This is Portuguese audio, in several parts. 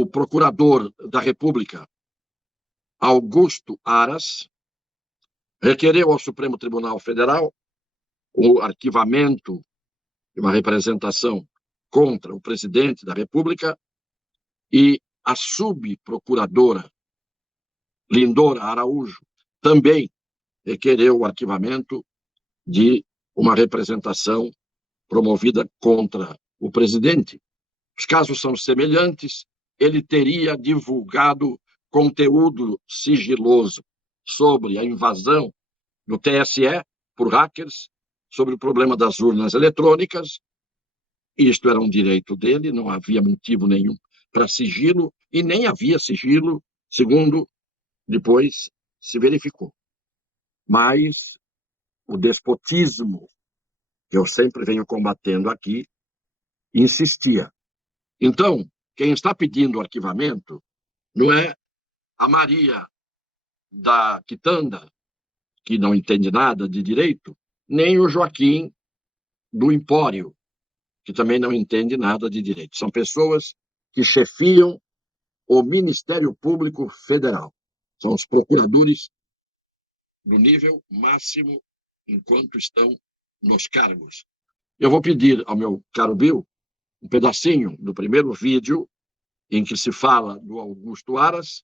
o procurador da República, Augusto Aras, requereu ao Supremo Tribunal Federal o arquivamento de uma representação contra o presidente da República, e a subprocuradora Lindora Araújo também requereu o arquivamento de uma representação promovida contra o presidente. Os casos são semelhantes. Ele teria divulgado conteúdo sigiloso sobre a invasão do TSE por hackers, sobre o problema das urnas eletrônicas. Isto era um direito dele, não havia motivo nenhum para sigilo, e nem havia sigilo, segundo depois se verificou. Mas o despotismo, que eu sempre venho combatendo aqui, insistia. Então, quem está pedindo o arquivamento não é a Maria da Quitanda, que não entende nada de direito, nem o Joaquim do Empório, que também não entende nada de direito. São pessoas que chefiam o Ministério Público Federal. São os procuradores do nível máximo enquanto estão nos cargos. Eu vou pedir ao meu caro Bill um pedacinho do primeiro vídeo em que se fala do Augusto Aras.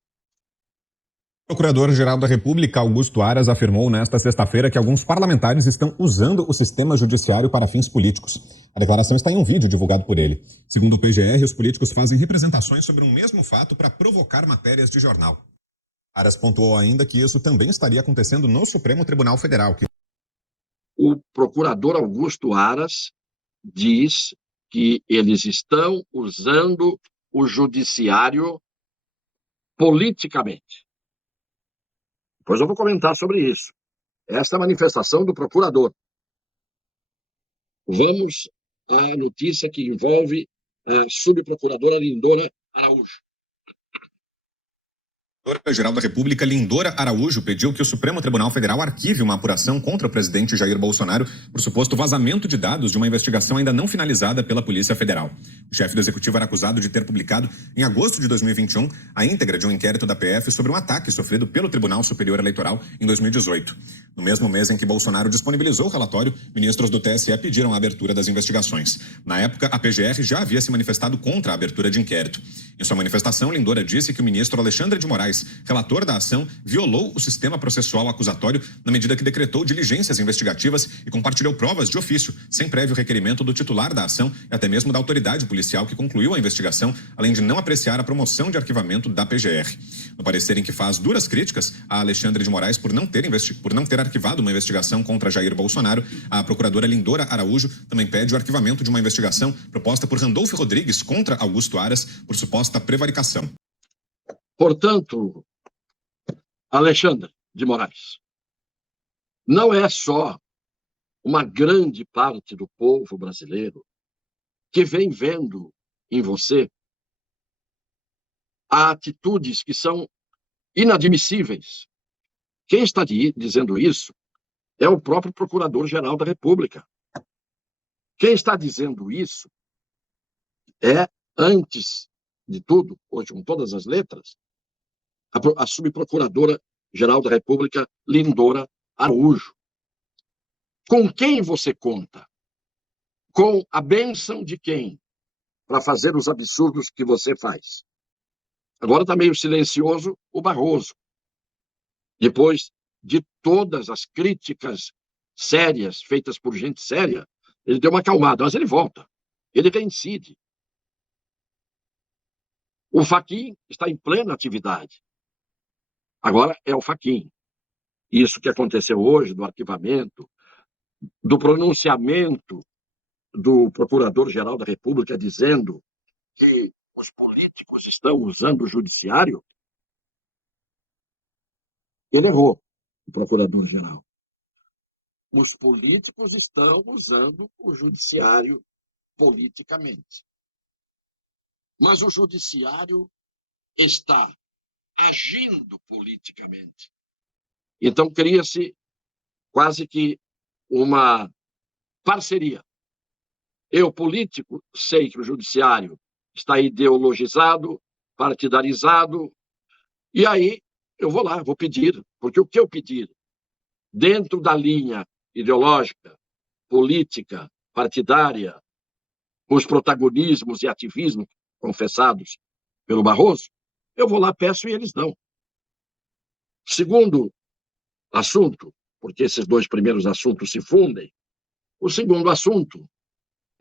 O Procurador-Geral da República, Augusto Aras, afirmou nesta sexta-feira que alguns parlamentares estão usando o sistema judiciário para fins políticos. A declaração está em um vídeo divulgado por ele. Segundo o PGR, os políticos fazem representações sobre um mesmo fato para provocar matérias de jornal. Aras pontuou ainda que isso também estaria acontecendo no Supremo Tribunal Federal. O procurador Augusto Aras diz que eles estão usando o judiciário politicamente. Depois eu vou comentar sobre isso. Esta manifestação do procurador. Vamos à notícia que envolve a subprocuradora Lindora Araújo. A Procuradora-Geral da República, Lindora Araújo, pediu que o Supremo Tribunal Federal arquive uma apuração contra o presidente Jair Bolsonaro por suposto vazamento de dados de uma investigação ainda não finalizada pela Polícia Federal. O chefe do Executivo era acusado de ter publicado, em agosto de 2021, a íntegra de um inquérito da PF sobre um ataque sofrido pelo Tribunal Superior Eleitoral em 2018. No mesmo mês em que Bolsonaro disponibilizou o relatório, ministros do TSE pediram a abertura das investigações. Na época, a PGR já havia se manifestado contra a abertura de inquérito. Em sua manifestação, Lindora disse que o ministro Alexandre de Moraes, relator da ação, violou o sistema processual acusatório na medida que decretou diligências investigativas e compartilhou provas de ofício, sem prévio requerimento do titular da ação e até mesmo da autoridade policial que concluiu a investigação, além de não apreciar a promoção de arquivamento da PGR. No parecer em que faz duras críticas a Alexandre de Moraes por não ter arquivado uma investigação contra Jair Bolsonaro, a procuradora Lindora Araújo também pede o arquivamento de uma investigação proposta por Randolfo Rodrigues contra Augusto Aras por suposta prevaricação. Portanto, Alexandre de Moraes, não é só uma grande parte do povo brasileiro que vem vendo em você atitudes que são inadmissíveis. Quem está dizendo isso é o próprio Procurador-Geral da República. Quem está dizendo isso é, antes de tudo, hoje com todas as letras, a subprocuradora-geral da República, Lindora Araújo. Com quem você conta? Com a bênção de quem? Para fazer os absurdos que você faz. Agora está meio silencioso o Barroso. Depois de todas as críticas sérias feitas por gente séria, ele deu uma acalmada, mas ele volta. Ele reincide. O Fachin está em plena atividade. Agora é o Fachin. Isso que aconteceu hoje, do arquivamento, do pronunciamento do Procurador-Geral da República dizendo que os políticos estão usando o judiciário, ele errou, o Procurador-Geral. Os políticos estão usando o judiciário politicamente. Mas o judiciário está agindo politicamente. Então, cria-se quase que uma parceria. Eu, político, sei que o judiciário está ideologizado, partidarizado. E aí eu vou lá, vou pedir, porque o que eu pedir, dentro da linha ideológica, política, partidária, com os protagonismos e ativismos confessados pelo Barroso, eu vou lá, peço e eles dão. Segundo assunto, porque esses dois primeiros assuntos se fundem, o segundo assunto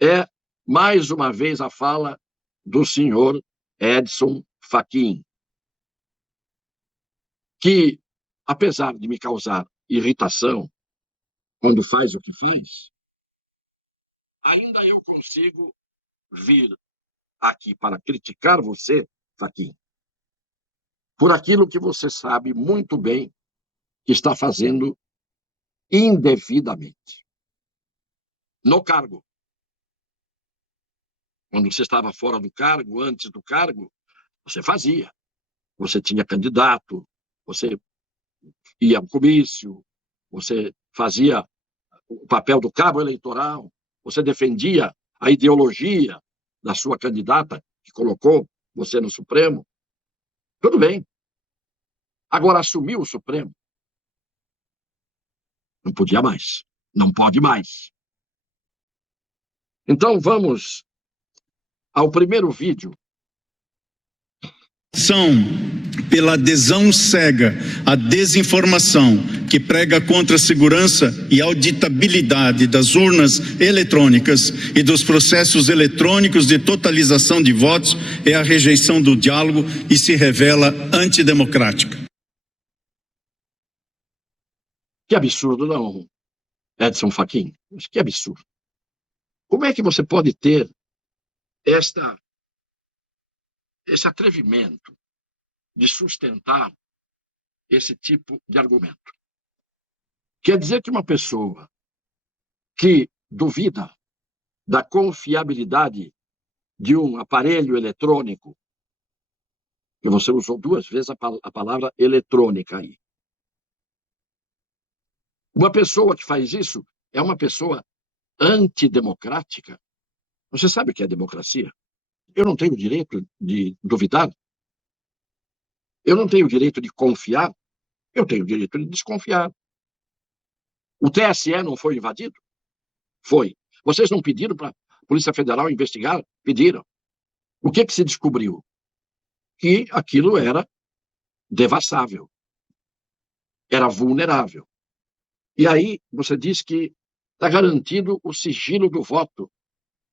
é, mais uma vez, a fala do senhor Edson Fachin, que, apesar de me causar irritação quando faz o que faz, ainda eu consigo vir aqui para criticar você, Fachin, por aquilo que você sabe muito bem que está fazendo indevidamente. No cargo. Quando você estava fora do cargo, antes do cargo, você fazia. Você tinha candidato, você ia ao comício, você fazia o papel do cabo eleitoral, você defendia a ideologia da sua candidata, que colocou você no Supremo. Tudo bem. Agora, assumiu o Supremo. Não podia mais. Não pode mais. Então, vamos ao primeiro vídeo. São pela adesão cega à desinformação que prega contra a segurança e auditabilidade das urnas eletrônicas e dos processos eletrônicos de totalização de votos é a rejeição do diálogo e se revela antidemocrática. Que absurdo, não, Edson Fachin? Que absurdo. Como é que você pode ter esse atrevimento de sustentar esse tipo de argumento? Quer dizer que uma pessoa que duvida da confiabilidade de um aparelho eletrônico, que você usou duas vezes a palavra eletrônica aí, uma pessoa que faz isso é uma pessoa antidemocrática. Você sabe o que é democracia? Eu não tenho direito de duvidar. Eu não tenho direito de confiar. Eu tenho direito de desconfiar. O TSE não foi invadido? Foi. Vocês não pediram para a Polícia Federal investigar? Pediram. O que se descobriu? Que aquilo era devassável. Era vulnerável. E aí você diz que está garantido o sigilo do voto.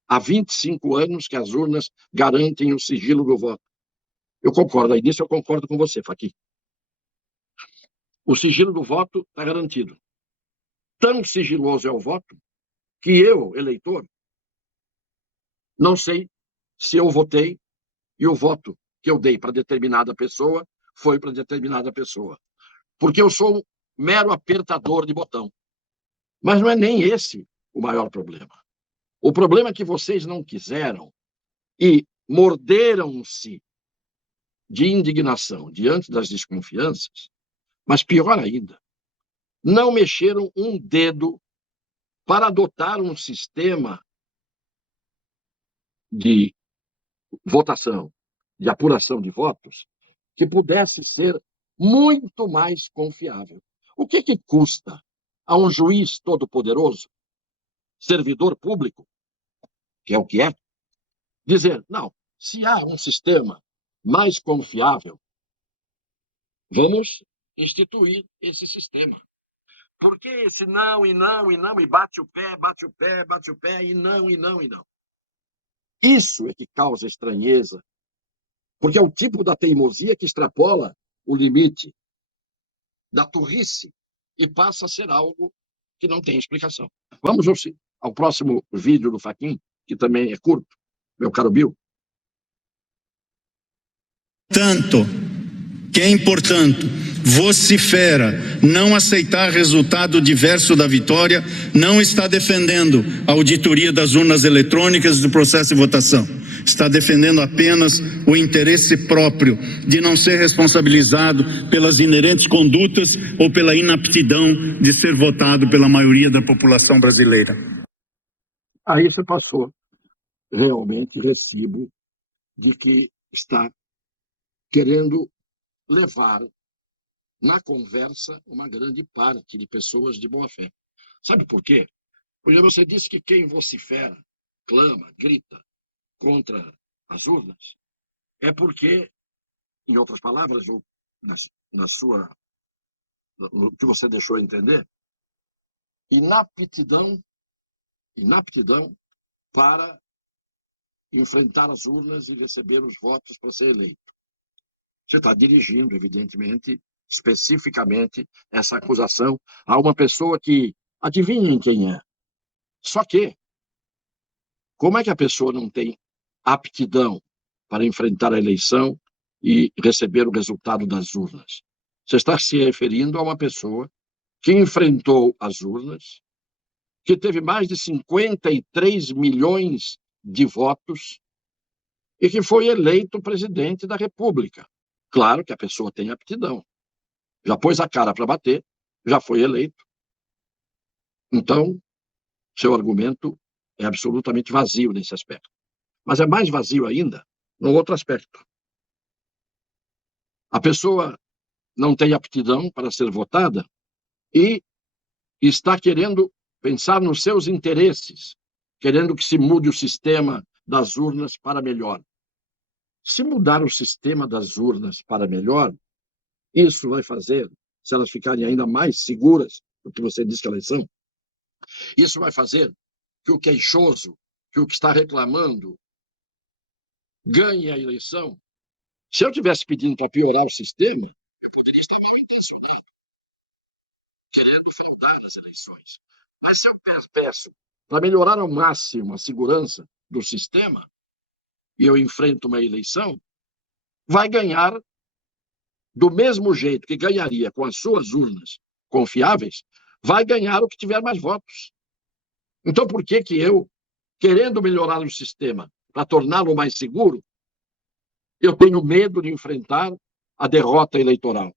Há 25 anos que as urnas garantem o sigilo do voto. Eu concordo, aí nisso eu concordo com você, Fachin. O sigilo do voto está garantido. Tão sigiloso é o voto que eu, eleitor, não sei se eu votei e o voto que eu dei para determinada pessoa foi para determinada pessoa. Porque eu sou um mero apertador de botão. Mas não é nem esse o maior problema. O problema é que vocês não quiseram e morderam-se de indignação diante das desconfianças, mas pior ainda, não mexeram um dedo para adotar um sistema de votação, de apuração de votos, que pudesse ser muito mais confiável. O que custa a um juiz todo-poderoso, servidor público, que é o que é, dizer, não, se há um sistema mais confiável, vamos instituir esse sistema. Por que esse não, e não, e não, e bate o pé, bate o pé, bate o pé, e não, e não, e não? Isso é que causa estranheza, porque é o tipo da teimosia que extrapola o limite da turrice e passa a ser algo que não tem explicação. Vamos ao próximo vídeo do Fachin, que também é curto, meu caro Bill. Tanto quem, portanto, vocifera não aceitar resultado diverso da vitória, não está defendendo a auditoria das urnas eletrônicas do processo de votação. Está defendendo apenas o interesse próprio de não ser responsabilizado pelas inerentes condutas ou pela inaptidão de ser votado pela maioria da população brasileira. Aí você passou realmente recibo de que está querendo levar na conversa uma grande parte de pessoas de boa fé. Sabe por quê? Porque você disse que quem vocifera, clama, grita contra as urnas, é porque, em outras palavras, ou no que você deixou entender, inaptidão para enfrentar as urnas e receber os votos para ser eleito. Você está dirigindo, evidentemente, especificamente, essa acusação a uma pessoa que, adivinhem quem é. Só que, como é que a pessoa não tem aptidão para enfrentar a eleição e receber o resultado das urnas? Você está se referindo a uma pessoa que enfrentou as urnas, que teve mais de 53 milhões de votos e que foi eleito presidente da República. Claro que a pessoa tem aptidão. Já pôs a cara para bater, já foi eleito. Então, seu argumento é absolutamente vazio nesse aspecto. Mas é mais vazio ainda no outro aspecto. A pessoa não tem aptidão para ser votada e está querendo pensar nos seus interesses, querendo que se mude o sistema das urnas para melhor. Se mudar o sistema das urnas para melhor, isso vai fazer, se elas ficarem ainda mais seguras do que você diz que elas são, isso vai fazer que o queixoso, que o que está reclamando, ganhe a eleição. Se eu estivesse pedindo para piorar o sistema, eu poderia estar mal intencionado, querendo fraudar as eleições. Mas se eu peço para melhorar ao máximo a segurança do sistema, e eu enfrento uma eleição, vai ganhar do mesmo jeito que ganharia com as suas urnas confiáveis, vai ganhar o que tiver mais votos. Então, por que eu, querendo melhorar o sistema para torná-lo mais seguro, eu tenho medo de enfrentar a derrota eleitoral?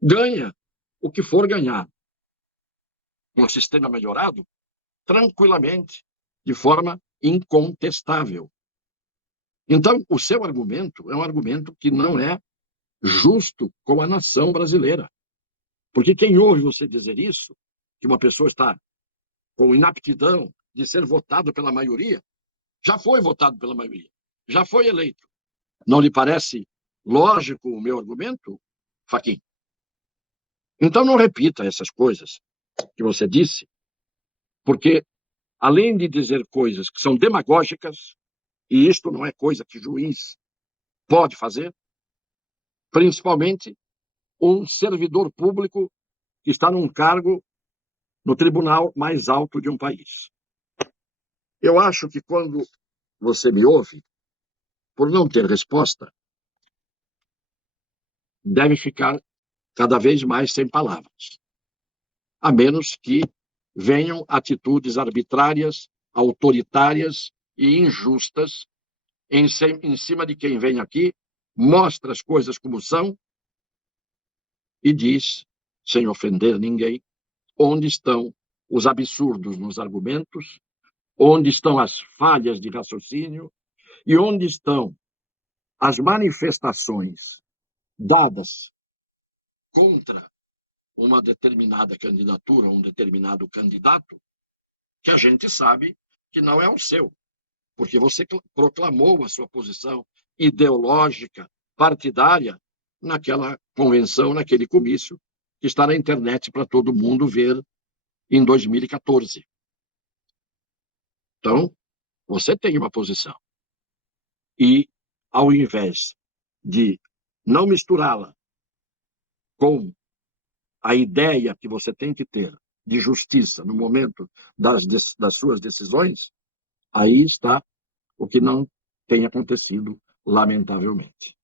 Ganha o que for ganhar. Com o sistema melhorado, tranquilamente, de forma incontestável. Então, o seu argumento é um argumento que não é justo com a nação brasileira. Porque quem ouve você dizer isso, que uma pessoa está com inaptidão de ser votado pela maioria, já foi votado pela maioria, já foi eleito. Não lhe parece lógico o meu argumento, Fachin? Então não repita essas coisas que você disse, porque além de dizer coisas que são demagógicas, e isto não é coisa que juiz pode fazer, principalmente um servidor público que está num cargo no tribunal mais alto de um país. Eu acho que quando você me ouve, por não ter resposta, deve ficar cada vez mais sem palavras, a menos que venham atitudes arbitrárias, autoritárias e injustas em cima de quem vem aqui, mostra as coisas como são e diz, sem ofender ninguém, onde estão os absurdos nos argumentos, onde estão as falhas de raciocínio e onde estão as manifestações dadas contra uma determinada candidatura, um determinado candidato, que a gente sabe que não é o seu, porque você proclamou a sua posição ideológica, partidária, naquela convenção, naquele comício, que está na internet para todo mundo ver em 2014. Então, você tem uma posição. E, ao invés de não misturá-la com a ideia que você tem que ter de justiça no momento das suas decisões, aí está o que não tem acontecido, lamentavelmente.